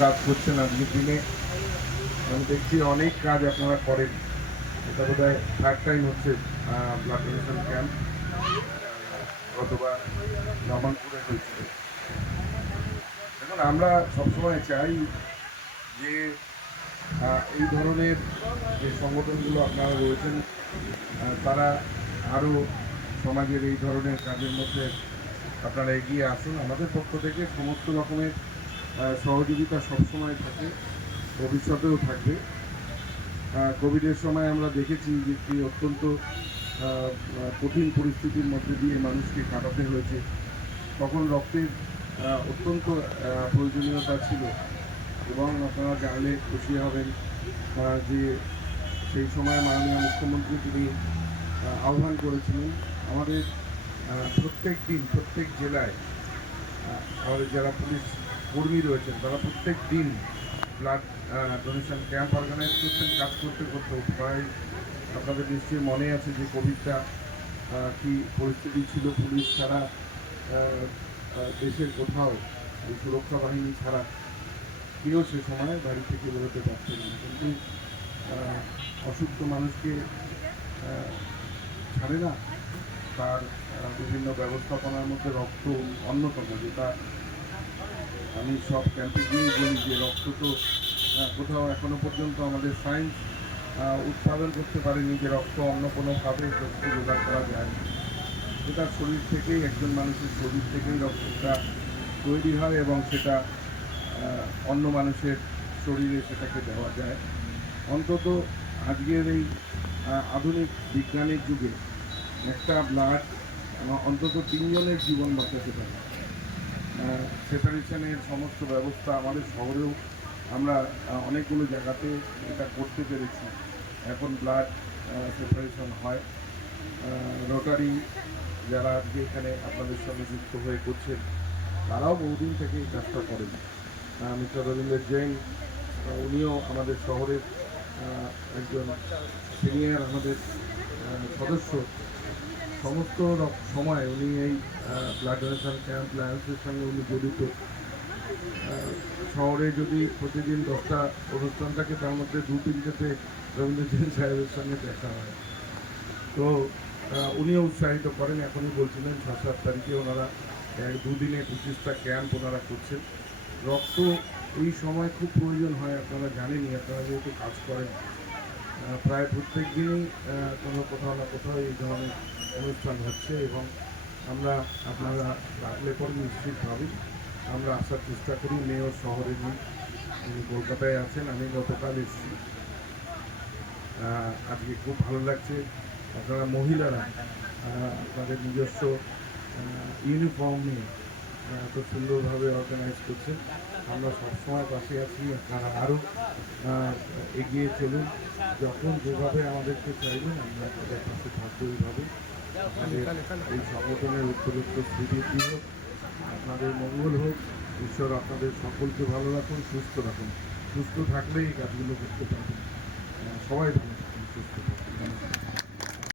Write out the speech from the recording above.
কাজ করছেন আজকের দিনে। আমি দেখছি অনেক কাজ আপনারা করেন। এটা বোধ হয় থার্ড টাইম হচ্ছে ব্লাড ডোনেশন ক্যাম্প, গতবার জামালপুরে হয়েছিল। দেখুন, আমরা সবসময় চাই যে এই ধরনের যে সংগঠনগুলো আপনারা রয়েছেন তারা আরও সমাজের এই ধরনের কাজের মধ্যে আপনারা এগিয়ে আসুন। আমাদের পক্ষ থেকে সমস্ত রকমের সহযোগিতা সবসময় থাকে, ভবিষ্যতেও থাকবে। কোভিডের সময় আমরা দেখেছি যে কি অত্যন্ত কঠিন পরিস্থিতির মধ্যে দিয়ে মানুষকে কাটাতে হয়েছে। তখন রক্তের অত্যন্ত প্রয়োজনীয়তা ছিল এবং আপনারা জানলে খুশি হবেন যে সেই সময় মাননীয় মুখ্যমন্ত্রী তিনি আহ্বান করেছিলেন আমাদের প্রত্যেক দিন প্রত্যেক জেলায় আমাদের যারা পুলিশ কর্মী রয়েছেন তারা প্রত্যেক দিন ব্লাড ডোনেশন ক্যাম্প অর্গানাইজ করতেন। কাজ করতে করতে প্রায় আপনাদের নিশ্চয়ই মনে আছে যে কোভিডটা কী পরিস্থিতি ছিল। পুলিশ ছাড়া দেশের কোথাও এই সুরক্ষা বাহিনী ছাড়া কেউ সে সময় বাড়ি থেকে বেরোতে পারতেন না। কিন্তু অসুস্থ মানুষকে ছাড়ে না, তার বিভিন্ন ব্যবস্থাপনার মধ্যে রক্ত অন্যতম, যেটা আমি সব ক্যাম্পে গিয়েই বলি যে রক্ত তো কোথাও এখনো পর্যন্ত আমাদের সায়েন্স উৎপাদন করতে পারেনি যে রক্ত অন্য কোনোভাবে রক্ত জোগাড় করা যায়। সেটা শরীর থেকেই, একজন মানুষের শরীর থেকেই রক্তটা তৈরি হয় এবং সেটা অন্য মানুষের শরীরে সেটাকে দেওয়া যায়। অন্তত আজকের এই আধুনিক বিজ্ঞানের যুগে একটা ব্লাড অন্তত 3 জনের জীবন বাঁচাতে পারে। সেপারেশনের সমস্ত ব্যবস্থা আমাদের শহরেও আমরা অনেকগুলো জায়গাতে এটা করতে পেরেছি। এখন ব্লাড সেপারেশন হয়। রোটারি যারা আজকে এখানে আপনাদের সঙ্গে যুক্ত হয়ে করছেন তারাও বহুদিন থেকে এই কাজটা করেন। মিস্টার রবীন্দ্র জৈন উনিও আমাদের শহরের একজন সিনিয়র আমাদের সদস্য। সমস্ত সময় উনি এই ব্লাড ডোনেশন ক্যাম্প লায়ন্সের সঙ্গে উনি জড়িত। শহরে যদি প্রতিদিন 10টা অনুষ্ঠান থাকে তার মধ্যে 2-3টেতে রবীন্দ্র জৈন সাহেবের সঙ্গে দেখা হয়। তো উনিও উৎসাহিত করেন। এখনই বলছিলেন 6-7 তারিখে ওনারা 2 দিনে 25টা ক্যাম্প ওনারা করছেন। রক্ত এই সময় খুব প্রয়োজন হয়, আপনারা জানেনই, আপনারা যেহেতু কাজ করেন। প্রায় প্রত্যেক দিনই কোথাও না কোথাও এই ধরনের অনুষ্ঠান হচ্ছে এবং আমরা আপনারা ডাকলে পরে নিশ্চিতভাবেই আমরা আসার চেষ্টা করি। মেয়র শহরে নেই, উনি কলকাতায় আছেন, আমি গতকাল এসেছি। আজকে খুব ভালো লাগছে আপনারা মহিলারা আপনাদের নিজস্ব ইউনিফর্ম নিয়ে এত সুন্দরভাবে অর্গানাইজ করছেন। আমরা সবসময় পাশে আছি, আপনারা আরও এগিয়ে চলুন। যখন যেভাবে আমাদেরকে চাইবেন আমরা আপনাদের পাশে থাকবো। এইভাবে আপনাদের এই সংগঠনের উত্তরোত্তর শ্রীবৃদ্ধি হোক, আপনাদের মঙ্গল হোক। ঈশ্বর আপনাদের সকলকে ভালো রাখুন, সুস্থ রাখুন। সুস্থ থাকলেই এই কাজগুলো করতে পারবেন। সবাই ভালো থাকুন, সুস্থ থাকুন।